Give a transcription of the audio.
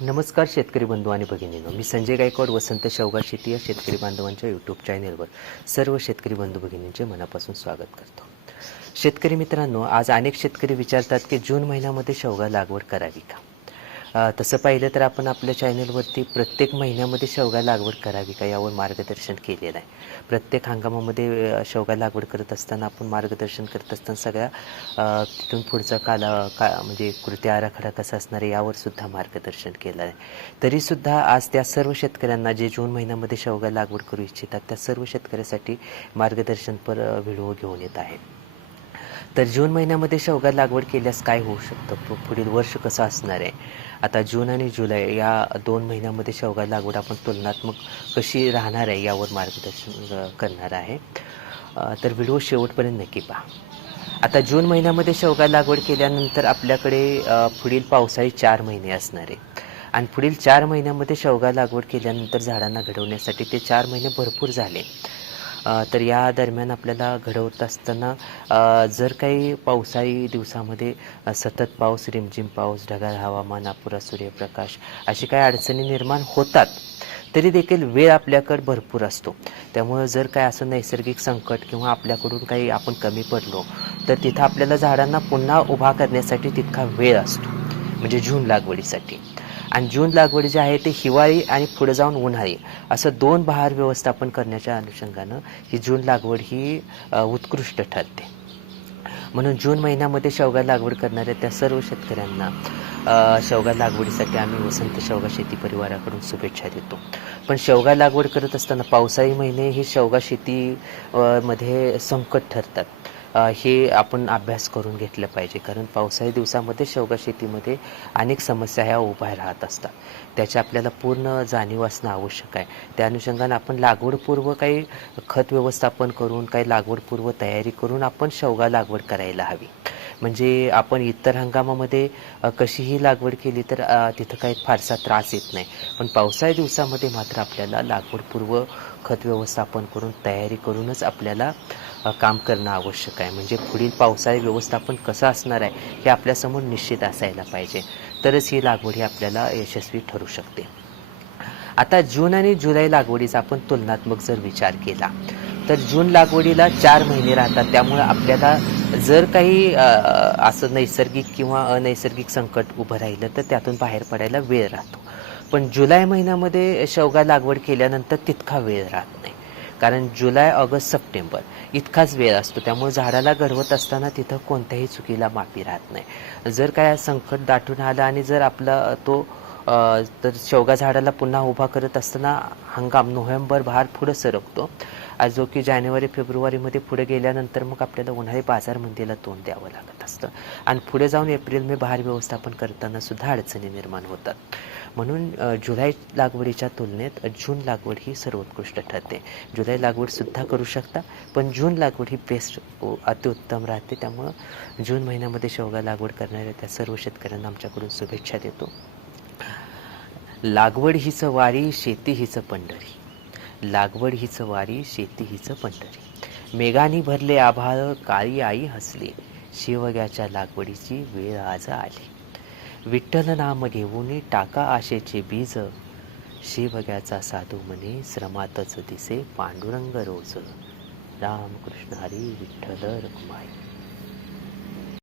नमस्कार शेतकरी बंधू आणि भगिनींनो, मी संजय गायकवाड वसंत शेवगा शेती या शेतकरी बांधवांच्या यूट्यूब चॅनेलवर सर्व शेतकरी बंधू भगिनींचे मनापासून स्वागत करतो. शेतकरी मित्रांनो, आज अनेक शेतकरी विचारतात की जून महिन्यामध्ये शेवगा लागवड करावी का? तसं पाहिलं तर आपण आपल्या चॅनेलवरती प्रत्येक महिन्यामध्ये शेवगा लागवड करावी का यावर मार्गदर्शन केलेलं आहे. प्रत्येक हंगामामध्ये शेवगा लागवड करत असताना आपण मार्गदर्शन करत असताना सगळ्या तिथून पुढचा म्हणजे कृती आराखडा कसा असणार आहे यावर सुद्धा मार्गदर्शन केलं आहे. तरीसुद्धा आज त्या सर्व शेतकऱ्यांना जे जून महिन्यामध्ये शेवगा लागवड करू इच्छितात त्या सर्व शेतकऱ्यासाठी मार्गदर्शनपर व्हिडिओ घेऊन येत आहे. तर जून महिन्यामध्ये शेवगा लागवड केल्यास काय होऊ शकतं, पुढील वर्ष कसं असणार आहे. आता जून आणि जुलै या 2 महिन्यामध्ये शेवगा लागवड आपण तुलनात्मक कशी राहणार आहे यावर मार्गदर्शन करणार आहे. तर व्हिडिओ शेवटपर्यंत नक्की पहा. आता जून महिन्यामध्ये शेवगा लागवड केल्यानंतर आपल्याकडे पुढील पावसाळी 4 महिने असणार आहे आणि पुढील 4 महिन्यामध्ये शेवगा लागवड केल्यानंतर झाडांना घडवण्यासाठी ते 4 महिने भरपूर झाले. तर या दरम्यान आपल्याला घडवत असताना जर काही पावसाळी दिवसामध्ये सतत पाऊस, रिमझिम पाऊस, ढगाळ हवामान, अपुरा सूर्यप्रकाश अशी काही अडचणी निर्माण होतात, तरी देखील वेळ आपल्याकडे भरपूर असतो. त्यामुळं जर काय असं नैसर्गिक संकट किंवा आपल्याकडून काही आपण कमी पडलो तर तिथं आपल्याला झाडांना पुन्हा उभा करण्यासाठी तितका वेळ असतो, म्हणजे जून लागवडीसाठी. आणि जून लागवड जी आहे ते हिवाळी आणि पुढे जाऊन उन्हाळी असं 2 बहार व्यवस्थापन करण्याच्या अनुषंगानं ही जून लागवड ही उत्कृष्ट ठरते. म्हणून जून महिन्यामध्ये शेवगा लागवड करणाऱ्या त्या सर्व शेतकऱ्यांना शेवगा लागवडीसाठी आम्ही वसंत शेवगा शेती परिवाराकडून शुभेच्छा देतो. पण शेवगा लागवड करत असताना पावसाळी महिने ही शेवगा शेती मध्ये संकट ठरतात. हे आपण अभ्यास करून घेतलं पाहिजे, कारण पावसाळी दिवसामध्ये शेवगा शेतीमध्ये अनेक समस्या ह्या उभ्या राहत असतात. त्याची आपल्याला पूर्ण जाणीव असणं आवश्यक आहे. त्या अनुषंगानं आपण लागवडपूर्व काही खत व्यवस्थापन करून, काही लागवडपूर्व तयारी करून आपण शेवगा लागवड करायला हवी. म्हणजे आपण इतर हंगामामध्ये कशीही लागवड केली तर तिथं काही फारसा त्रास येत नाही. पण पावसाळी दिवसामध्ये मात्र आपल्याला लागवडपूर्व खत व्यवस्थापन करून, तयारी करूनच आपल्याला काम करणं आवश्यक आहे. म्हणजे पुढील पावसाळी व्यवस्थापन कसं असणार आहे हे आपल्यासमोर निश्चित असायला पाहिजे, तरच ही लागवड ही आपल्याला यशस्वी ठरू शकते. आता जून आणि जुलै लागवडीचा आपण तुलनात्मक जर विचार केला तर जून लागवडीला 4 महिने राहतात. त्यामुळे आपल्याला जर काही असं नैसर्गिक किंवा अनैसर्गिक संकट उभं राहिलं तर त्यातून बाहेर पडायला वेळ राहतो. पण जुलै महिन्यामध्ये शेवगा लागवड केल्यानंतर तितका वेळ राहत नाही, कारण जुलै, ऑगस्ट, सप्टेंबर इतकाच वेळ असतो. त्यामुळे झाडाला घडवत असताना तिथं कोणत्याही चुकीला माफी राहत नाही. जर काय संकट दाटून आलं आणि जर आपला तो तर शेवगा झाडाला पुन्हा उभा करत असताना हंगाम नोव्हेंबर बहार पुढं सरकतो, जो की जानेवारी फेब्रुवारीमध्ये पुढे गेल्यानंतर मग आपल्याला उन्हाळी बाजारमंदीला तोंड द्यावं लागत असतं आणि पुढे जाऊन एप्रिल मे बहार व्यवस्थापन करताना सुद्धा अडचणी निर्माण होतात. म्हणून जुलै लागवडीच्या तुलनेत जून लागवड ही सर्वोत्कृष्ट ठरते. जुलै लागवडसुद्धा करू शकता, पण जून लागवड ही बेस्ट अतिउत्तम राहते. त्यामुळं जून महिन्यामध्ये शेवगा लागवड करणाऱ्या त्या सर्व शेतकऱ्यांना आमच्याकडून शुभेच्छा देतो. लागवड हीच वारी, शेती हीच पंढरी. लागवड हीच वारी, शेती हीच पंढरी. मेघानी भरले आभाळ, काळी आई हसली. शेवग्याच्या लागवडीची वेळ आज आली. विठ्ठल नाम घेऊन टाका आशेचे बीज. शेवग्याचा साधू म्हणे श्रमातच दिसे पांडुरंग रोज. रामकृष्ण हरी, विठ्ठल रखुमाई.